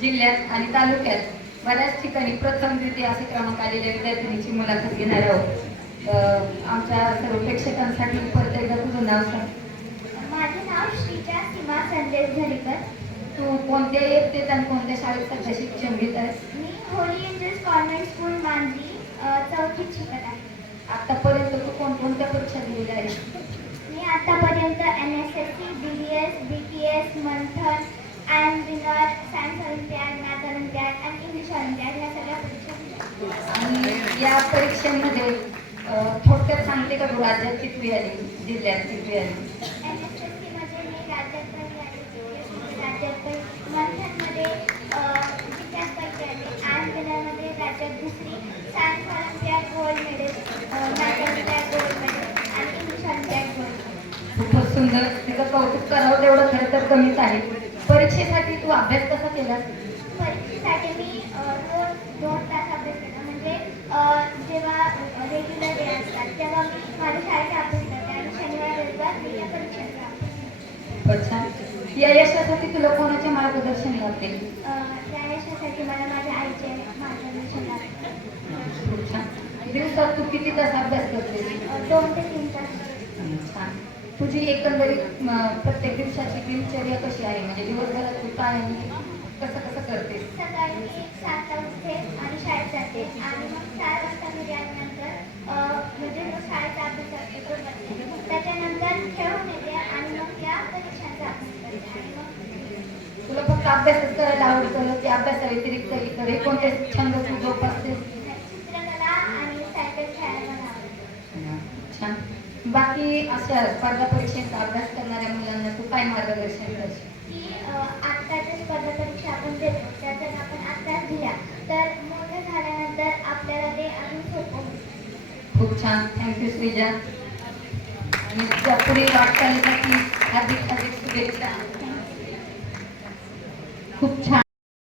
जिल्ह्यात आणि तालुक्यात बऱ्याच ठिकाणी प्रथम द्वितीय असे क्रमांक आलेल्या विद्यार्थिनीची मुलाखत घेणार आहोत. आमच्या सर्व प्रेक्षकांसाठी परत एकदा तुझं नाव सांग. माझे नाव श्रीजा सीमा संदेश झरीकर. तू कोणत्या इयत्तेत आणि कोणत्या शाळेत सध्या शिक्षण घेत आहेस? मी होली एंजल्स कॉन्व्हेंट स्कूल मांजरी चौथीत शिकत आहे. आतापर्यंत तू कोणकोणत्या परीक्षा दिलेल्या आहेस? मी आतापर्यंत NSSC, DBS, BTS, Manthan and winner, science Olympiad, math Olympiad आणि इंग्लिश ऑलिम्पियाड या सगळ्या परीक्षा दिल्या. आणि या परीक्षांमध्ये थोडक्यात सांगते का तू राज्यात कितवी आली, जिल्ह्यात कितवी आली? NSSC मध्ये मी राज्यात पहिली आली, राज्यात पहिली, मंथनमध्ये जिल्ह्यात पहिली आली, अँड विनरमध्ये राज्यात दुसरी, science Olympiad gold medal, math Olympiad gold medal आणि इंग्लिश ऑलिम्पियाड गोल्ड मेडल. खूपच सुंदर. तिचं कौतुक करावं तेवढं खरं तर कमीच आहे. परीक्षेसाठी तू अभ्यास कसा केलास? परीक्षेसाठी मी रोज 2 तास अभ्यास केला. म्हणजे जेव्हा रेग्युलर डे असतात तेव्हा मी माझ्या शाळेचा अभ्यास करते आणि शनिवार रविवार मी या परीक्षेचा अभ्यास अच्छा. या यशासाठी तुला कोणाचे मार्गदर्शन लागते? त्या यशासाठी मला माझ्या आईचे मार्गदर्शन लागते. खूप छान. दिवसात तू किती तास अभ्यास करते? 2 ते 3 तास. छान. तुझी एकंदरीत प्रत्येक दिवसाची दिनचर्या कशी आहे? म्हणजे दिवसभरात तू काय आणि कसं कसं करते? सकाळी मी 7ला उठते आणि शाळेत जाते आणि मग 4 वाजता घरी आल्यानंतर म्हणजे जो शाळेचा अभ्यास असतो तो करते. त्याच्यानंतर खेळून येते आणि मग त्या परीक्षांचा अभ्यास करते. आणि मग तुला फक्त अभ्यासच करायला आवडतं की अभ्यासा व्यतिरिक्त इतर हे कोणते छंद तू जोपासते? चित्रकला आणि सायकल खेळायला मला आवडतं. छान. बाकी अशा स्पर्धा परीक्षेचा अभ्यास करणाऱ्या मुलांना तू काय मार्गदर्शन करशील? की आत्ताच्या स्पर्धा परीक्षा आपण देतो त्या जर आपण आत्ताच दिल्या तर मोठं झाल्यानंतर आपल्याला ते अजून सोपं होईल. खूप छान. थँक्यू श्रीजा. आणि तुझ्या पुढील वाटचालीसाठी हार्दिक हार्दिक शुभेच्छा. थँक्यू. खूप छान.